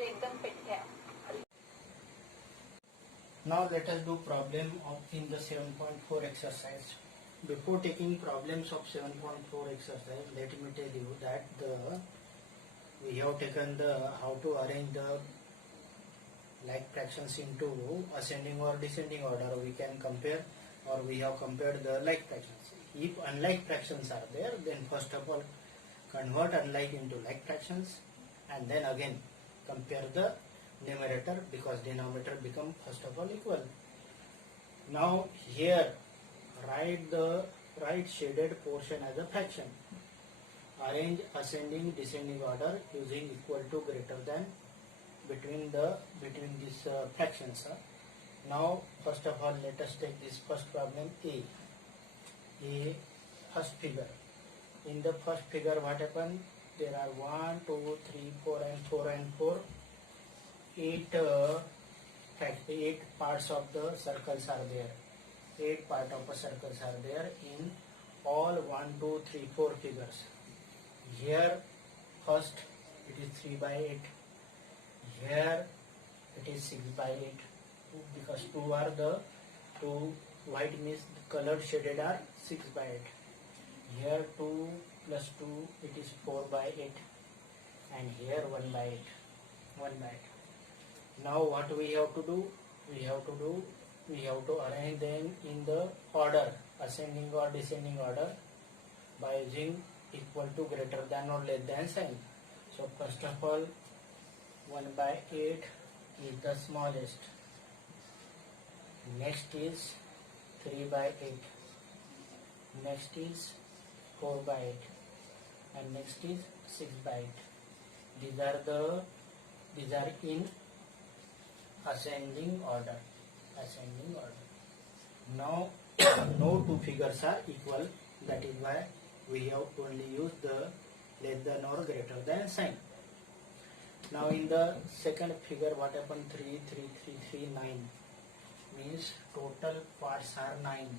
म्हणजे एकदम पेठ्या. Now let us do problem in the 7.4 exercise. Before taking problems of 7.4 exercise, let me tell you that we have taken the how to arrange the like fractions into ascending or descending order. We can compare, or we have compared the like fractions. If unlike fractions are there, then first of all convert unlike into like fractions, and then again compare the numerator, because denominator become first of all equal. Now here write the shaded portion as a fraction. Arrange ascending descending order using equal to greater than between these fractions. Now first of all let us take this first problem A first figure. In the first figure what happened? There are 1, 2, 3, 4 and 4 and 4. 8 parts of the circles are there. 8 parts of the circles are there in all 1, 2, 3, 4 figures. Here first it is 3 by 8. Here it is 6 by 8. Because 2 are the 2 white means the colored shaded are 6 by 8. Here 2 plus 2 it is 4 by 8. And here 1 by 8. 1 by 8. Now what we have to do? We have to arrange them in the order, ascending or descending order, by using equal to greater than or less than sign. So first of all 1 by 8 is the smallest. Next is 3 by 8. Next is 4 by 8. And next is 6 by 8. These are in ascending order. Now no two figures are equal, that is why we have only used the less than or greater than sign. Now in the second figure what happened? 3, 3, 3, 3, 9 means total parts are 9.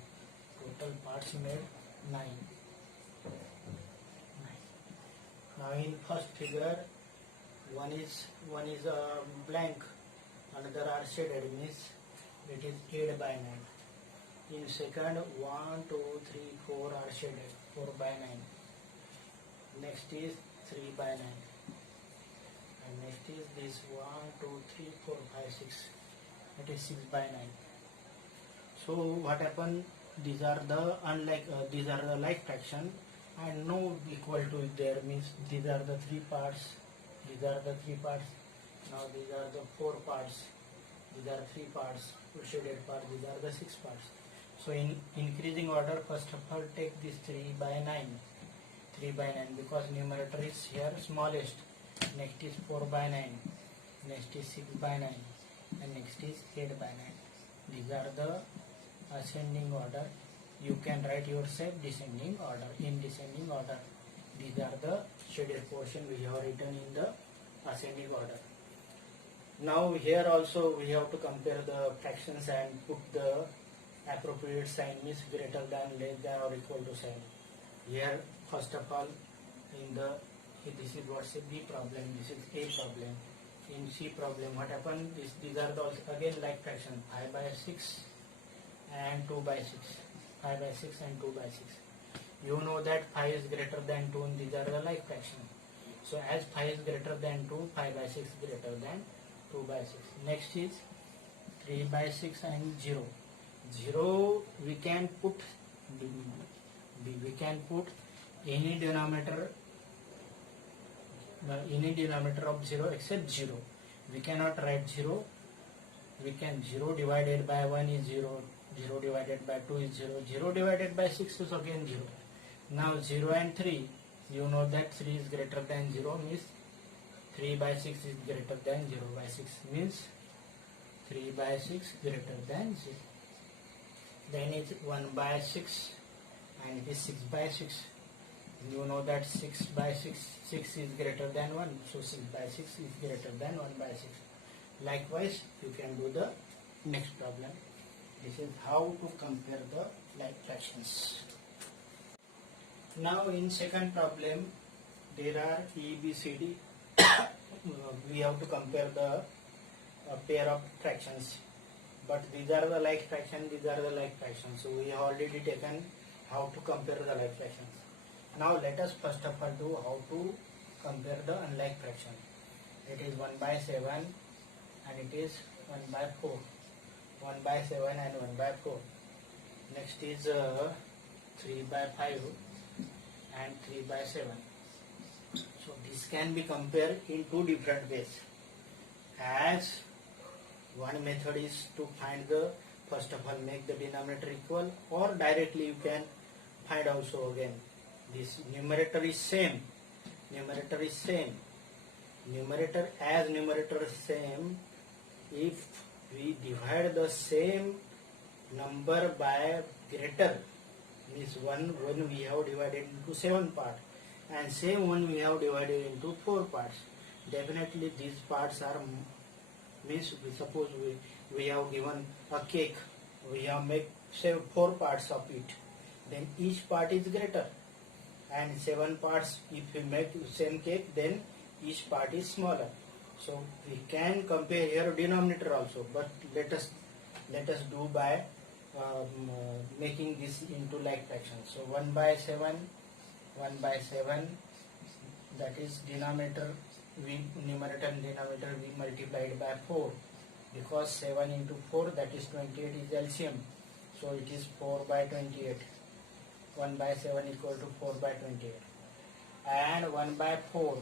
Total parts made 9. Now in first figure one is blank, another are shaded, means it is 8 by 9. In second 1, 2, 3, 4 are shaded, 4 by 9. Next is 3 by 9. And next is this 1, 2, 3, 4, 5, 6. It is 6 by 9. So what happened? These are the like fraction, and no equal to it there, means these are the 3 parts. These are the 3 parts. Now these are the 4 parts. These are 3 parts. Shaded part. These are the 6 parts. So in increasing order, first of all take this 3 by 9. 3 by 9 because numerator is here smallest. Next is 4 by 9. Next is 6 by 9. And next is 8 by 9. These are the ascending order. You can write yourself descending order. In descending order, these are the shaded portion we have written in the ascending order. Now here also we have to compare the fractions and put the appropriate sign, means greater than, less than or equal to sign. Here first of all this is what's a B problem, this is A problem. In C problem what happened? These are the again like fraction, 5 by 6 and 2 by 6. 5 by 6 and 2 by 6. You know that 5 is greater than 2 and these are the like fraction. So as 5 is greater than 2, 5 by 6 is greater than 2 by 6. Next is 3 by 6 and 0. 0 we can put any denominator of 0 except 0. We cannot write 0. We can 0 divided by 1 is 0. 0 divided by 2 is 0. 0 divided by 6 is again 0. Now 0 and 3. You know that 3 is greater than 0, means 3 by 6 is greater than 0 by 6, means 3 by 6 greater than 0. Then it's 1 by 6 and it is 6 by 6. You know that 6 by 6 is greater than 1, so 6 by 6 is greater than 1 by 6. Likewise you can do the next problem. This is how to compare the like fractions. Now in second problem there are A, B, C, D we have to compare the pair of fractions, but these are the like fraction, these are the like fractions. So we have already taken how to compare the like fractions. Now let us first of all do how to compare the unlike fraction. It is 1 by 7 and it is 1 by 4. 1 by 7 and 1 by 4. Next is 3 by 5 and 3 by 7. So this can be compared in two different ways. As one method is to find the, first of all make the denominator equal, or directly you can find also again. This numerator is same. Numerator is same. Numerator as numerator is same. If we divide the same number by greater, means one we have divided into 7 parts, and same one we have divided into 4 parts. Definitely these parts are, means suppose we have given a cake, we have made 4 parts of it, then each part is greater, and 7 parts if we make same cake, then each part is smaller. So we can compare here denominator also, but let us do by making this into like fractions. So 1 by 7, that is denominator, numerator and denominator we multiplied by 4, because 7 into 4, that is 28 is LCM, so it is 4 by 28. 1 by 7 equal to 4 by 28. And 1 by 4,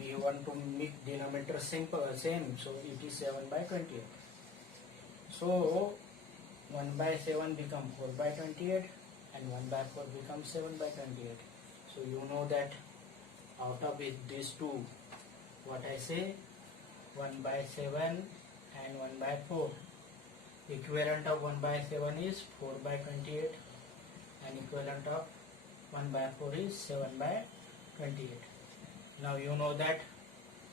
we want to make denominator same, so it is 7 by 28. So 1 by 7 become 4 by 28 and 1 by 4 becomes 7 by 28. So you know that out of these two, what I say, 1 by 7 and 1 by 4. Equivalent of 1 by 7 is 4 by 28 and equivalent of 1 by 4 is 7 by 28. Now you know that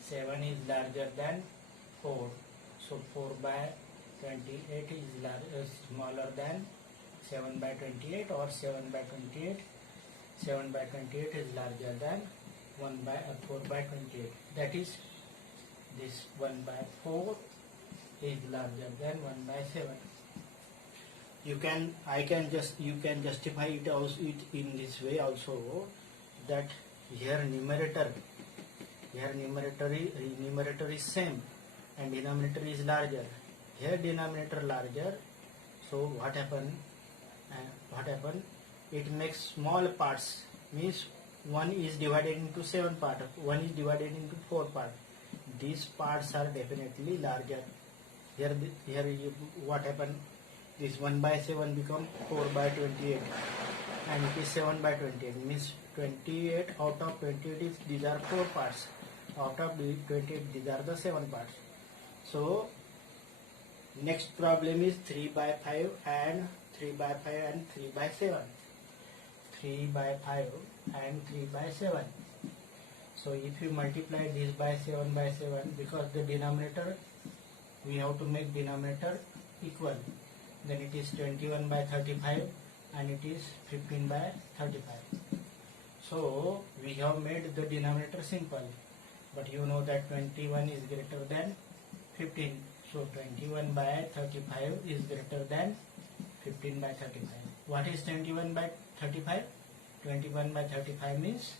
7 is larger than 4. So 4 by 28 is smaller than 7 by 28, or 7 by 28. 7 by 28 is larger than 4 by 28. That is, this 1 by 4 is larger than 1 by 7. You can justify it also in this way also, that here numerator is same and denominator is larger. Here denominator larger, so what happen? It makes small parts, means 1 is divided into 7 parts, 1 is divided into 4 parts. These parts are definitely larger. Here what happened? This 1 by 7 become 4 by 28 and it is 7 by 28, means 28 out of 28 these are 4 parts, out of 28 these are the 7 parts. So next problem is 3 by 5 and 3 by 5 and 3 by 7. 3 by 5 and 3 by 7. So if you multiply this by 7 by 7, because the denominator, we have to make denominator equal, then it is 21 by 35 and it is 15 by 35. So we have made the denominator simple, but you know that 21 is greater than 15. So 21 by 35 is greater than 15 by 35. What is 21 by 35? 21 by 35 means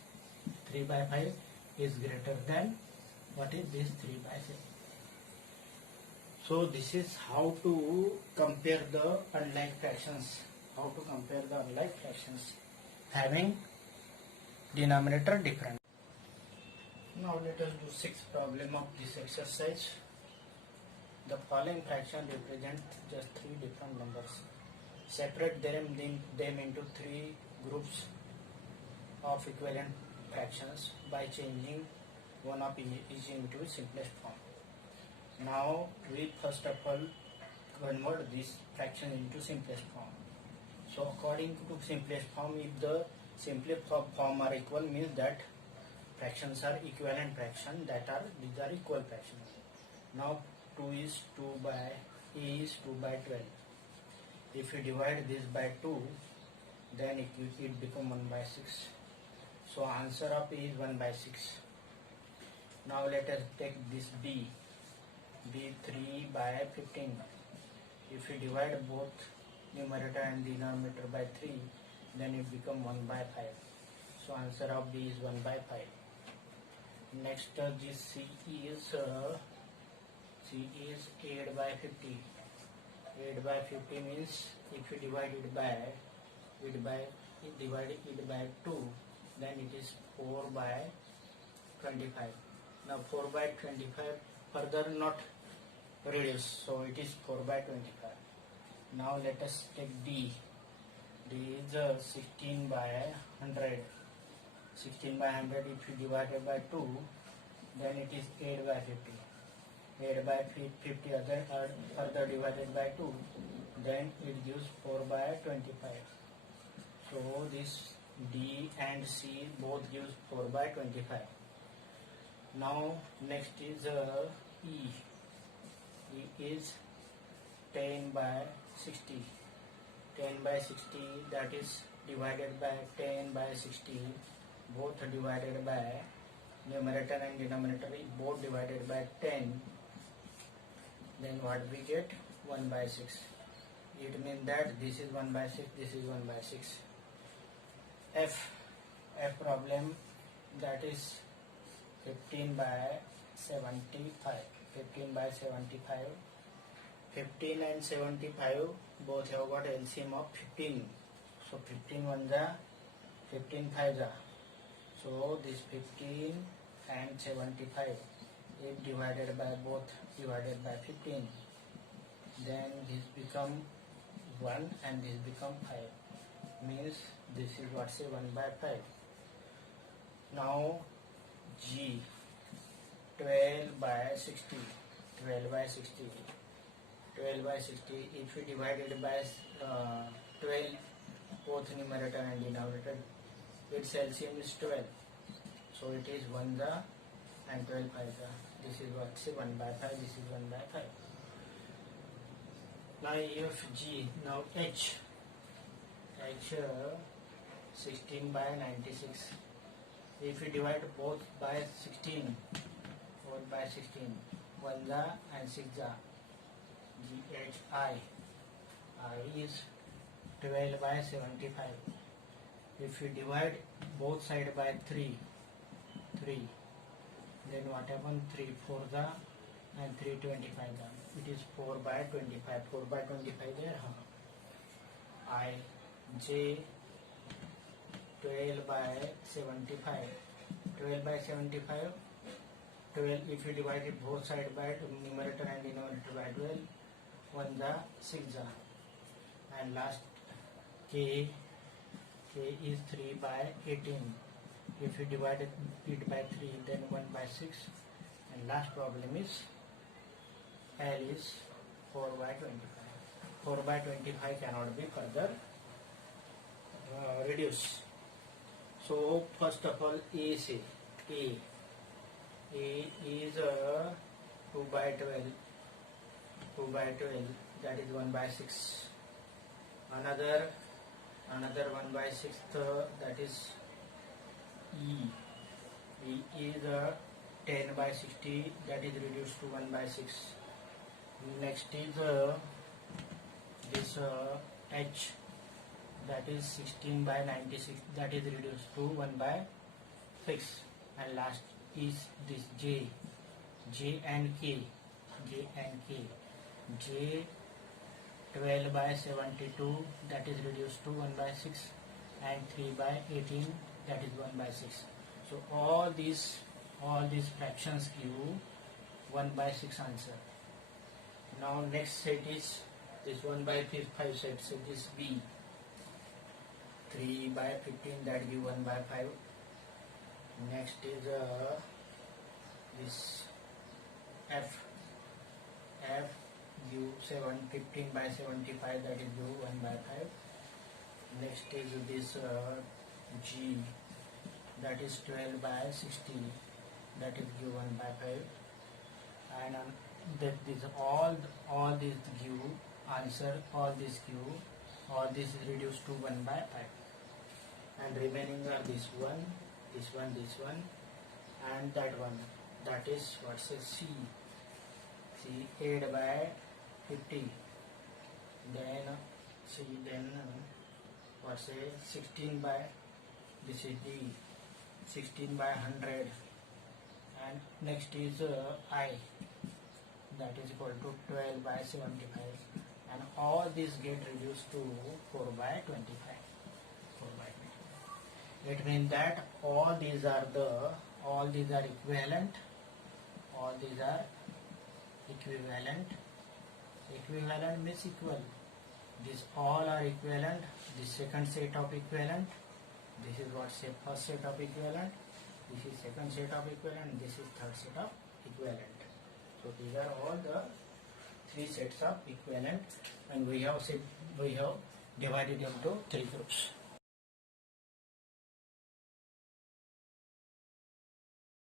3 by 5 is greater than, what is this, 3 by 7. So this is how to compare the unlike fractions. How to compare the unlike fractions having denominator different. Now let us do 6th problem of this exercise. The following fraction represent just 3 different numbers. Separate them into 3 groups of equivalent fractions by changing one of each into simplest form. Now we first of all convert this fraction into simplest form. So according to simplest form, if the simplest form are equal, means that fractions are equivalent fraction, these are equal fractions. Now 2 is 2 by A is 2 by 12. If you divide this by 2, then it become 1 by 6. So answer of A is 1 by 6. Now let us take this b 3 by 15. If we divide both numerator and denominator by 3, then it becomes 1 by 5. So answer of B is 1 by 5. Next this C is 8 by 50. 8 by 50 means if you divide it by 2, then it is 4 by 25. Now 4 by 25 further not reduce, so it is 4 by 25. Now let us take D. D is 16 by 100. 16 by 100 if you divide it by 2, then it is 8 by 50. 8 by 50 other further divided by 2, then it gives 4 by 25. So this D and C both gives 4 by 25. Now next is E. E is 10 by 60. 10 by 60, that is divided by 10 by 60, both divided by numerator and denominator both divided by 10. Then what we get? 1 by 6. It means that this is 1 by 6, this is 1 by 6. F problem, that is 15 by 75. 15 by 75. 15 and 75 both have got LCM of 15. So 15 1 ja, 15 5 ja. So this 15 and 75, if divided by both divided by 15, then this become 1 and this become 5. Means this is what, say 1 by 5. Now G, 12 by 60. 12 by 60. 12 by 60, if we divide it by 12, both numerator and denominator, its LCM is 12. So it is 1 the and 12 5 the. This is what, say 1 by 5, this is 1 by 5. Now if G, now H. H 16 by 96. If we divide both by 16, both by 16, 1 the and 6 the. GHI. I is 12 by 75. If you divide both sides by 3, then what happens? 3 4 the and 3 25 the. It is 4 by 25. 4 by 25 there. I, J, 12 by 75. 12 by 75. 12 if you divide it both sides by numerator and denominator by 12, 1 the 6 the. And last K is 3 by 18. If you divide it by 3, then 1 by 6. And last problem is L is 4 by 25. 4 by 25 cannot be further reduced. So first of all, A say A is 2 by 12. 2 by 12, that is 1 by 6. Another 1 by 6, that is E. E is 10 by 60, that is reduced to 1 by 6. Next is this H, that is 16 by 96, that is reduced to 1 by 6. And last is this J and K. J 12 by 72, that is reduced to 1 by 6, and 3 by 18, that is 1 by 6. So all these fractions give 1 by 6 answer. Now next set is this 1 by 5 set. So this B, 3 by 15, that give 1 by 5. Next is this F give 15 by 75, that is give 1 by 5. Next is this G, that is 12 by 60, that is give 1 by 5. And that this all these give answer, all this is reduced to 1 by 5. And remaining are this one, and that one. that is what's a C. C 8 by 50. Then C, then what's a 16 by, this is D, 16 by 100, and next is I, that is equal to 12 by 75, and all these get reduced to 4 by 25. 4 by 25. It means that all these are equivalent. All these are equivalent. Equivalent means equal. These all are equivalent. This second set of equivalent. This is what say first set of equivalent. This is second set of equivalent. This is third set of equivalent. So these are all the three sets of equivalent, and we have divided into three groups.